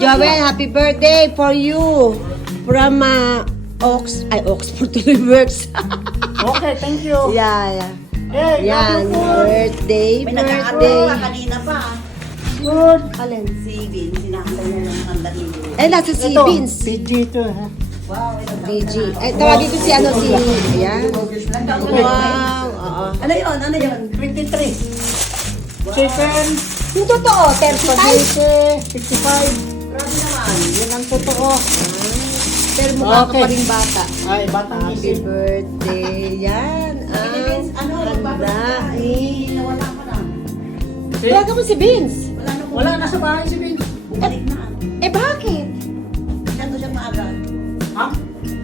Joel, happy birthday for you. From Oxford to Works. Okay, thank you. Yeah. Hey, Yan, birthday. Kanina pa. Good. Alin? Si Vin, sinakta niya ng sandali. Nasa si Ito, Vince. PG to, ha? BG. Tawagin ko si ano, si... Ayan. Wow. Oo. Ano yun? 23. Chicken, Yung totoo, 35. spaghetti, 55. Grabe naman. Yun ang totoo. Pero mukha ka Okay. pa ring bata. Ay, bata. Happy birthday. Yan. Handa. Nawala ko na. Wala ka mo si Vince. Wala na sa bahay si Vin. Bumalik na. Bakit? Masyado siyang maaga. Ha?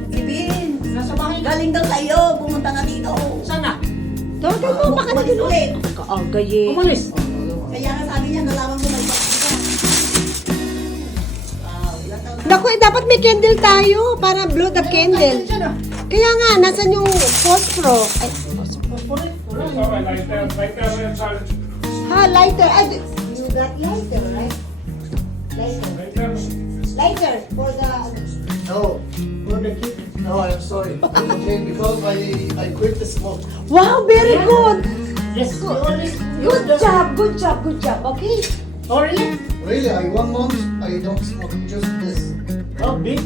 Si Vin, Nasa bahay na. galing daw sa'yo. Pumunta na dito. Sana? Tawagin mo, baka na Umalis ulit. Kaagay eh. Umalis. Kaya nga sabi niya, nalaman ko nagpapit ka. Ilang taon na. Naku, dapat may candle tayo para blow the candle. Siya na. Kaya nga, nasan yung phosphro? Ay, lighter. You got lighter, right? Lighter for the... No, For the kid. no, I'm sorry. Okay, because I quit the smoke. Wow, very good. Yes, you always. Good job. Okay. Oh, really? Really, 1 month I don't smoke, just this. Oh, big.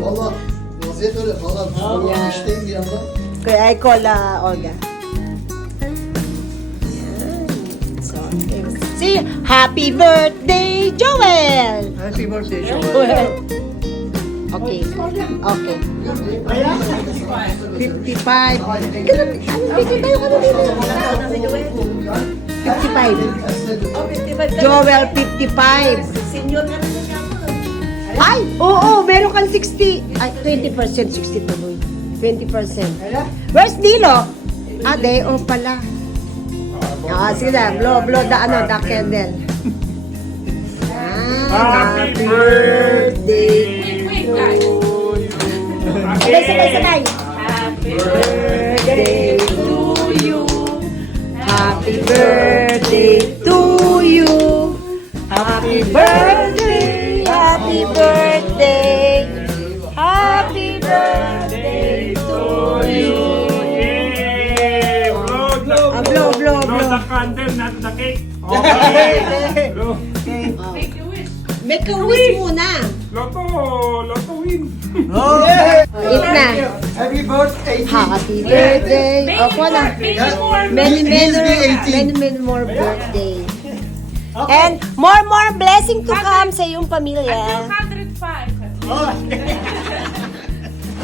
Valla vaziyet öyle. Valla bu Ya. işteyim bir yandan. Kaya I call Olga. See, happy birthday, Joel! Happy birthday, Joel. Okay. 55. Bigyan tayo ka na dito. 55. Joel, 55. Senior na rin siya ako. Ay, oo, meron kang 60. Ay, 20%, 60 tuloy. 20%. Where's Dilo? Day off pala. Sige na, blow the candle. Happy birthday to you. Sabay. Happy birthday to you. Happy birthday to you. Happy birthday. Happy birthday. Happy birthday to you. Blow. Blow the candle, not the cake. Okay. Blow. Make a wish muna. Loto win. Eat na. Happy birthday. Happy birthday. Opo na. Many more birthday. And more blessing to come sa iyong pamilya. 105.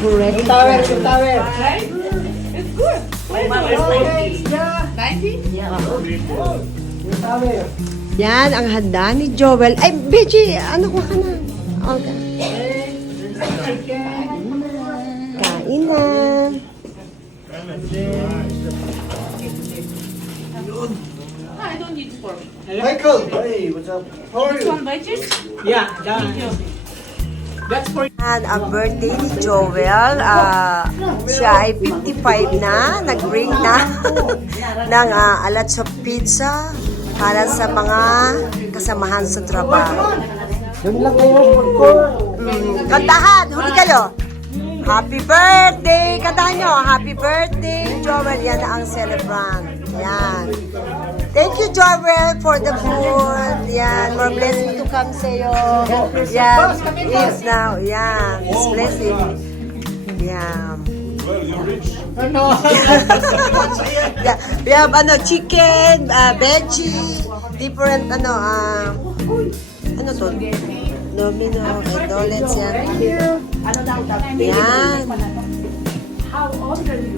Correct. Tower. It's good. Yeah. 90? Tower. Yan ang handa ni Joel. Ay, Beji, ano ko ka na? Okay. Kain na. I don't need pork. Michael. Hey, what's up? How are This you? one wedges? Yeah, done. That's for And ang birthday ni Joel, siya ay 55 na, nag-bring na ng alatsa pizza para sa mga kasamahan sa trabaho. Doon lang kayo, Pagkor. Kantahan, huli kayo. Happy birthday! Kantahan nyo, happy birthday, Joel. Yan ang celebrant. Yan. Thank you, Joel, for the food. Yan, more blessing to come sa'yo. Yan, is now. Yan, it's blessing. Yan. Ano? Yeah, we have chicken, veggie, different ano to? Domino, donuts yan. Yan. How old are you?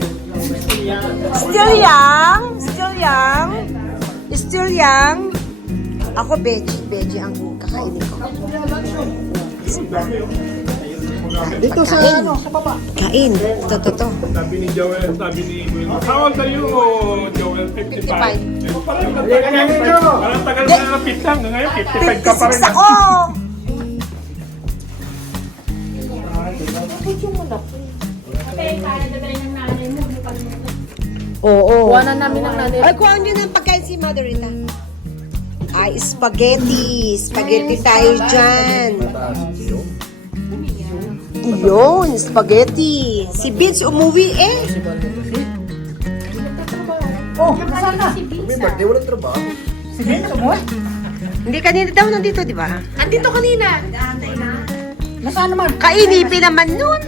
Still young. Ako veggie ang kakainin ko. Dito sa Kain. sa baba. Kain. Ito. Sabi ni Joel, sabi ni Will. How old are you, Joel? 55. 55. Parang tagal na napit lang. Ngayon, 55 ka pa rin. 56 ako! Okay, kaya na ba ng nanay mo? Oo. Kuha na namin ng nanay. Ay, kuha nyo ng pagkain si Mother Rita. spaghetti. Spaghetti tayo dyan. Yun, spaghetti. Si Vince umuwi eh. Oh, nasaan na? May birthday, walang trabaho. Si Vince, umuwi? Hindi, kanina daw nandito, di ba? Andito kanina. Nasaan naman? Kainipin naman nun.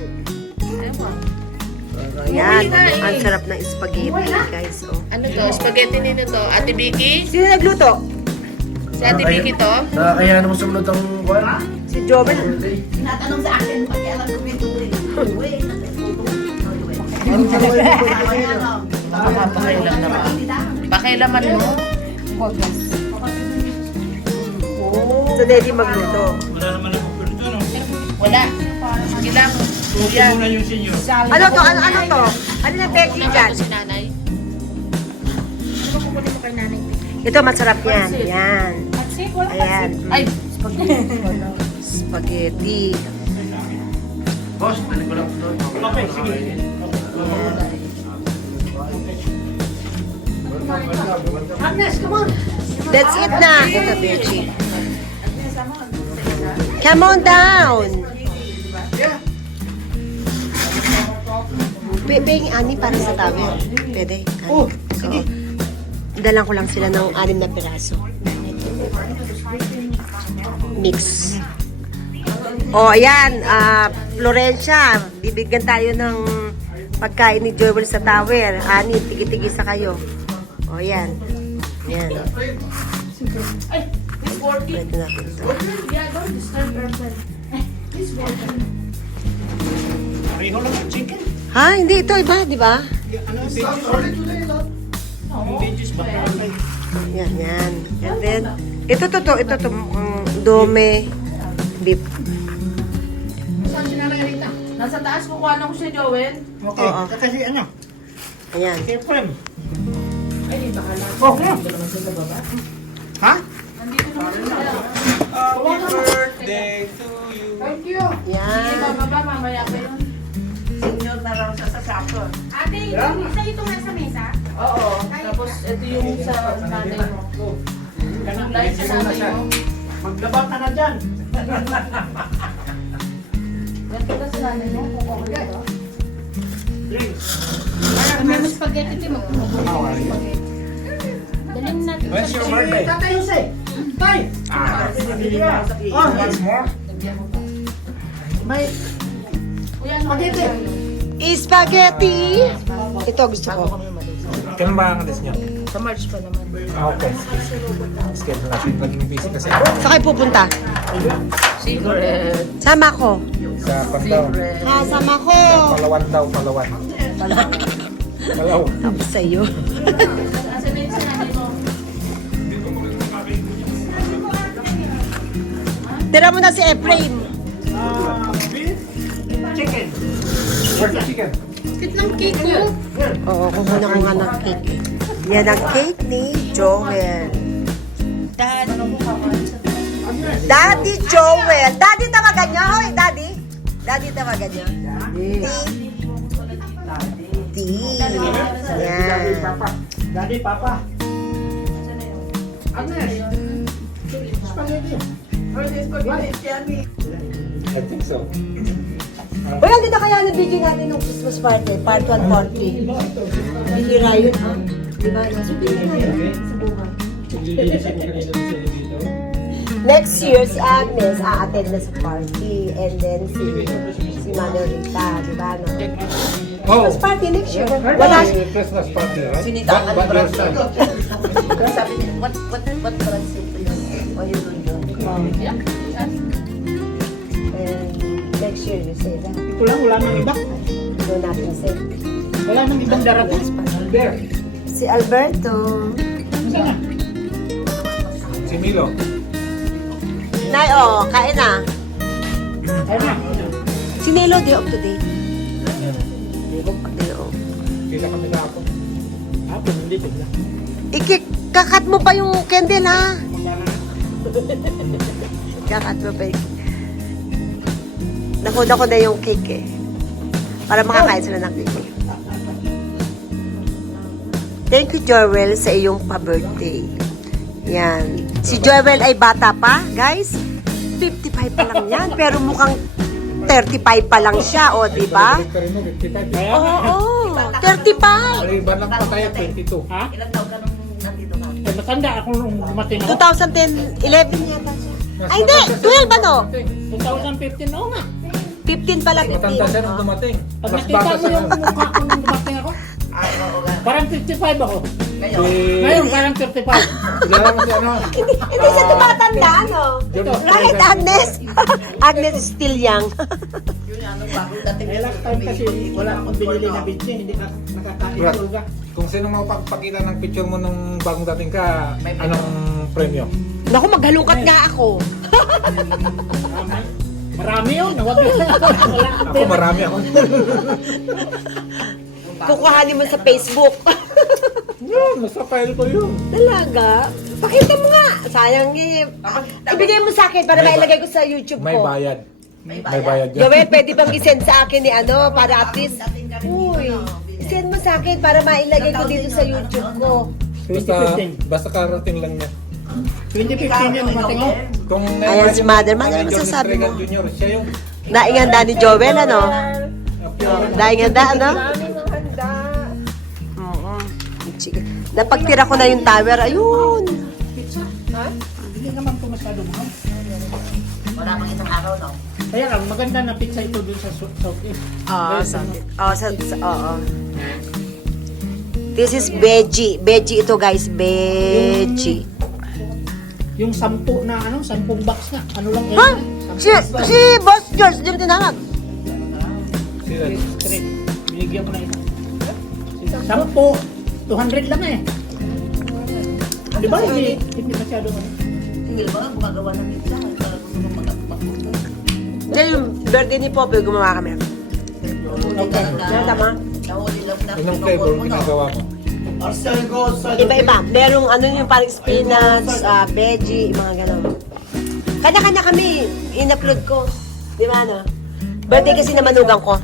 Yan, ang sarap ng spaghetti, guys. Oh. Ano to? Spaghetti nino to? Ate Vicky? Sino nagluto? Si Ate Vicky to? Kaya naman sumunod ang kuwan. Si Jovel. Tinatanong sa akin, pagkailan ko may tuloy. Uy, Pakailan naman. Pakailaman mo? So, Daddy magluto. Wala naman ako pwede no? Wala. Sige lang. Kuya. Muna yung senior. Ano to? Ano to? Ano na Becky dyan? Si nanay. Ano kukunin mo kay nanay? Ito, masarap yan. Yan. Ayan. Ay, Spaghetti. Boss, balik ko lang ito. Okay, sige. That's it na. Ito, Bechi. Come on down. Pwede ani para sa tawel. Pwede. Oh, sige. Dalang ko lang sila ng 6 na piraso. Mix. Oh, ayan. Florencia, bibigyan tayo ng pagkain ni Joel sa tower. Ani, tigi-tigi sa kayo. Oh, ayan. Ayan. Pwede na ito. Pareho lang ang chicken. Ha? Hindi ito iba, di ba? Ano, veggies ba? Yan, yan. And then, ito dome beef. saan si nanay Rita? Nasa taas, kukuha na ko siya, Joel. Okay, Oo. kasi ano, Ayan. kay Prem. Ay, di ba kala? Oh, yeah. Nandito naman siya sa baba. Ha? Nandito naman siya. Happy birthday to you. Thank you. Sige, Yan. bababa, mamaya pa yun. senior na raw siya sa sakto. Ate, isa itong nasa mesa? Oo. Tapos, ito yung sa nanay mo. Yung light sa nanay mo. Maglaba ka na dyan. Ganito na sa nanay mo. Kukuha ko dito. Drinks. Kami mas spaghetti ito. Magkukuha ko ng spaghetti. Dalhin natin. When's your Si birthday? Tatay Jose. Tay. Oh, once more. May... Kuya, ano? Spaghetti. Spaghetti! Ito gusto ko. Kailan ba ang alis niyo? Sa March pa naman. Okay. Schedule natin. Naging busy kasi Saan kayo pupunta? Secret. Sama ko. sa Pandaw. Ha, sama ko. Palawan daw, Palawan. Palawan. Tapos sa'yo. Nasa na yun sa nanay mo? Tira mo na si Ephraim. Chicken. Where's the chicken? Kit ng cake ko. Oo, kukuha ko nga ng cake. Yan ang cake ni Joel. Daddy Joel. Daddy tawagan niyo. Hoy, Daddy. Daddy tawagan niyo. D. Yan. Daddy, Papa. Agnes. Spaghetti. I think so. Uy, ang ganda kaya nabigyan natin ng Christmas party. Part 1, Part 3. Bihira yun, ha? Diba? Nasubihin natin sa buhay. Next year, si Agnes a-attend na sa party. And then si Mother Rita, diba? No? Christmas party next year. Wala siya. Christmas party, right? Sinitaan But mo your son. Sabi niya, what brands ito yun? What you doing yun? And next year, you say that. Ito lang, wala nang iba. Do natin say. Wala nang ibang darating. There. Si Alberto. Saan na? Si Milo. Nay, oh, kain na. Ayun na. Si Nelo, day off today. Day off. Kita kami kahapon. Hapon, hindi tigla. Kakat mo pa yung candle, ha? Kakat mo pa yung... Nakuha ko na yung cake, eh. Para makakain sila ng cake. Thank you, Joel, sa iyong pa-birthday. Yan. Si Joel ay bata pa, guys. 55 pa lang yan, pero mukhang 35 pa lang siya, o, di ba? Kaya Oo, 35. Ay, iba lang pa tayo, 22. Ha? Ilang taon ka nung nandito ka? Eh, matanda ako nung dumating ako. 2010, 11 yata siya. Ay, hindi, 12 ano? 2015, oo nga. 15 pala, 15. Matanda siya nung dumating. Pag Mas nakita bata mo siya. yung mukha ko nung dumating ako, Ay, oo nga. parang 55 ako. Ngayon, Ngayon, parang 35. Kilala mo si ano? Hindi siya tumatanda, ano? Right, Agnes? Agnes is still young. yun ano, bagong dating Eh, last time kasi wala akong binili na bitsin, hindi ka nakakain Brad, ka. kung sino makapagpakita ng picture mo nung bagong dating ka, anong premyo? Naku, maghalungkat nga ako. Marami yun, wag yun. Wala. Ako marami ako. Kukuhanin mo sa Facebook. Yun, nasa file ko yun. Talaga? Pakita mo nga. Sayang eh. Ibigay mo sa akin para May ba- mailagay ko sa YouTube May ko. bayad. May bayad yan. Joel, pwede bang isend sa akin ni ano, para at least, uy, isend mo sa akin para mailagay ko dito sa YouTube ko. Basta, 2015. basta karating lang niya. 2015 yun dumating ako. Kung Ayan si Mother. Mother, ano masasabi mo? Junior, siya yung Nainganda ni Joel, ano? Nainganda, ano? Oo. Sige. Napagtira ko na yung tower. Ayun. Pizza? Ha? Hindi naman ito masyado mahal. wala pang isang araw, no? Kaya lang, maganda na pizza ito dun sa Southeast. Oo. This is veggie. Veggie ito, guys. Veggie. Yung 10 na ano, 10 box na. Ano lang Ha? yun? Si Boss George, di mo tinawag. sila. Straight. Binigyan ko na ito. 10, 200 lang eh. Di ba? Hindi masyado ano. Tingil ba nga gumagawa ng pizza? Para gusto mo magpapakita. Diyan yung birthday ni Poppy, gumawa kami. Okay. Yan, tama? Nahuli lang na Anong flavor ginagawa mo? Iba-iba. Merong ano yung parang spinach, veggie, mga gano'n. Kanya-kanya kami, in-upload ko. Di ba, ano? Birthday kasi na manugang ko.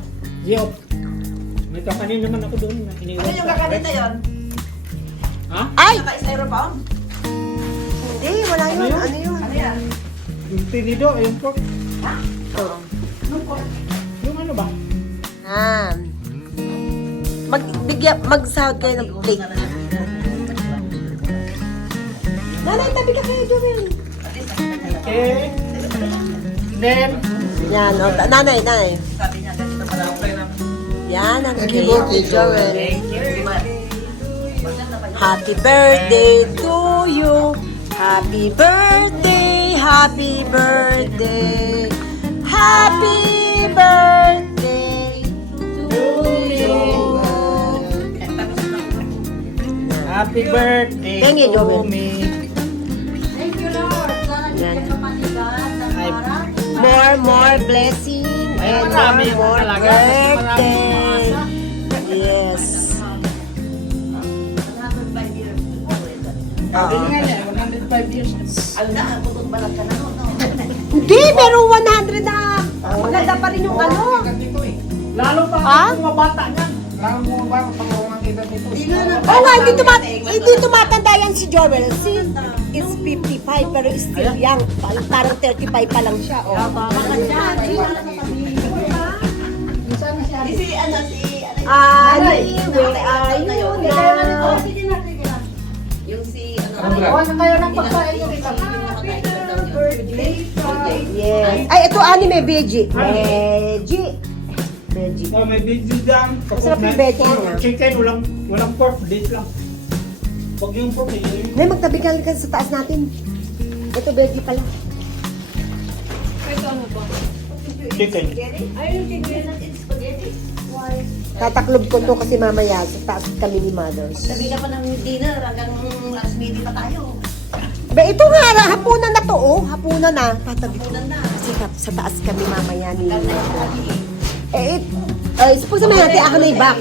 Yo. May kakanin naman ako doon. Iniwan Ano yung sa- kakanin na yun? Ha? Ay! Naka-styrofoam? Hindi, wala yun. Ano yun? Ano yan? Yung tinido, yung pork. Oo. Yung ano ba? Magsahod kayo ng plate. Nanay, tabi ka kayo, Joel. Okay. Then, Yan, o. Nanay. Sabi niya, ganito pala ako. Yan, ang Happy cake birthday, ni Joel. Maganda pa yun. Happy birthday to you. Happy birthday, happy birthday. Happy birthday to you. happy birthday Thank you, to Joel. me. Yan. More blessing Ay, and marami yung more talaga. Kasi marami birthday. umaasa. Yes. Sabi nga niya, 105 years. Ang na, butong balat ka na, no? Hindi, pero 100 na. Maganda pa rin yung ano. Lalo pa Ha? ang mga bata niyan. Lalo mo ba pangawang kita dito? Oo nga, hindi tumatanda yan si Joel. Si is 55 pero still young. Parang 35 pa lang siya. Oh. Si ano, Anyway, ayun na. yung si ano, kayo ng pagkain yung Yes. Ay, ito anime, veggie. Veggie. Oh, may veggie dyan. Masarap yung veggie niya. Chicken, walang pork, date lang. Huwag yung pork, eh. Nay, magtabi ka sa taas natin. Ito, veggie pala. Chicken. Tataklob ko to kasi mamaya sa taas kami ni Mothers. sabi ka pa ng dinner hanggang last minute pa tayo. Ba, ito nga, hapunan na to, oh. Hapunan na. Tatabi ko. Ulan na. Kasi sa taas kami mamaya ni... Ulan na yung lagi eh. Suppose naman natin, ako na yung box.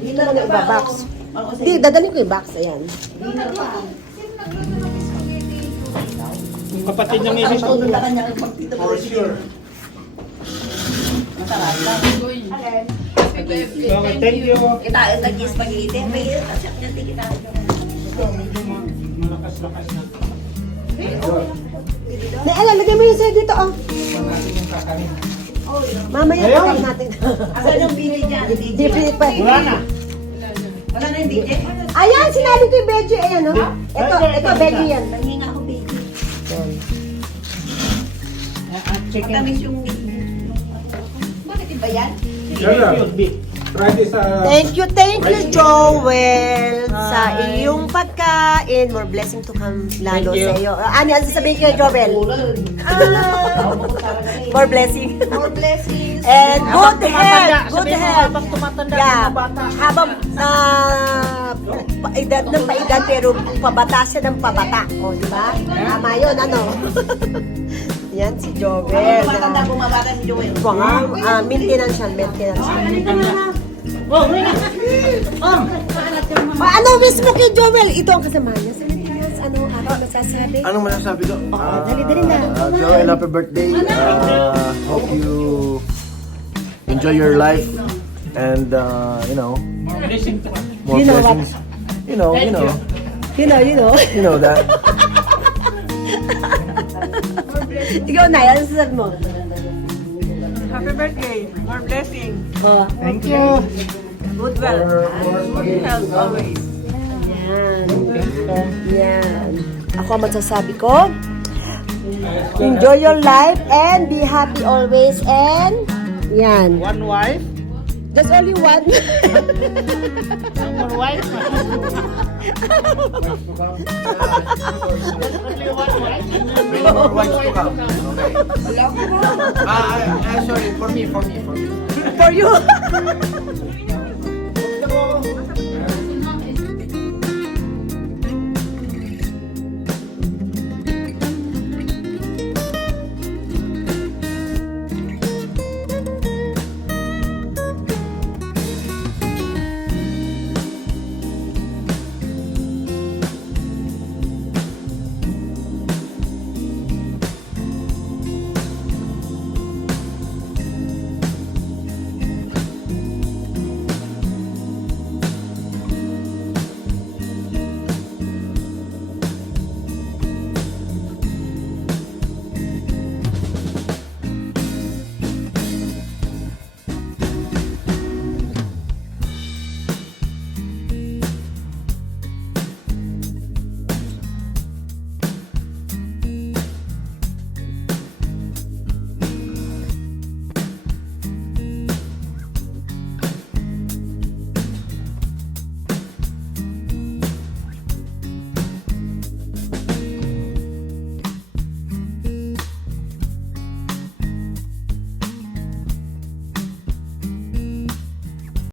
Dito na yung box. Hindi, dadalhin ko yung box. Ayan. Dinner pa. Yung kapatid ng misis ko. Tulog na kanya kung pagtito For sure. Masarap lang. Okay, thank you. Kita, nag-spaghetti. May, kasi hindi kita. Ito, medyo malakas-lakas na. Naela, lagyan mo yung sa'yo dito, oh. Mamaya tayo natin. Asan yung bili dyan? Deeply pa. Wala na. Wala na yung bili? Ayan, sinali ko yung Beji. Ayan, oh. Ito, Beji yan. Nanginga ako bili. Chicken. Matamis yung... Bakit iba yan? Try this. Thank you, Joel, sa iyong pagkain. More blessing to come lalo Thank you. sa iyo. Ano sasabihin ko kay Joel? More blessing. More blessings. And good tumatanda, health. Good sabihin mo, health. habang tumatanda, Yeah. mga bata. Habang paedad ng paedad pero pabata siya ng pabata. O, di ba? Tama yun, ano? Yan si Joel. Tumatanda, bumabata si Joel. Maintenance yan, maintenance yan. Oh, wala. Ano wish mo kay Joel? Ito ang kasama niya sa maintenance. Ano ating masasabi? Anong masasabi ko? Dali na. Joel, happy birthday. Hope you enjoy your life and More blessing to come. more You know what? blessings. You know You know. that. Ikaw na, ano sasabi mo? Happy birthday. More blessing. Thank you. Good wealth. Good health always. Yan. Ako ang masasabi ko. Enjoy your life and be happy always and yan. One wife. There's only one. One more wife. Only one wife. Many more wives to come. Sorry, for me. For you.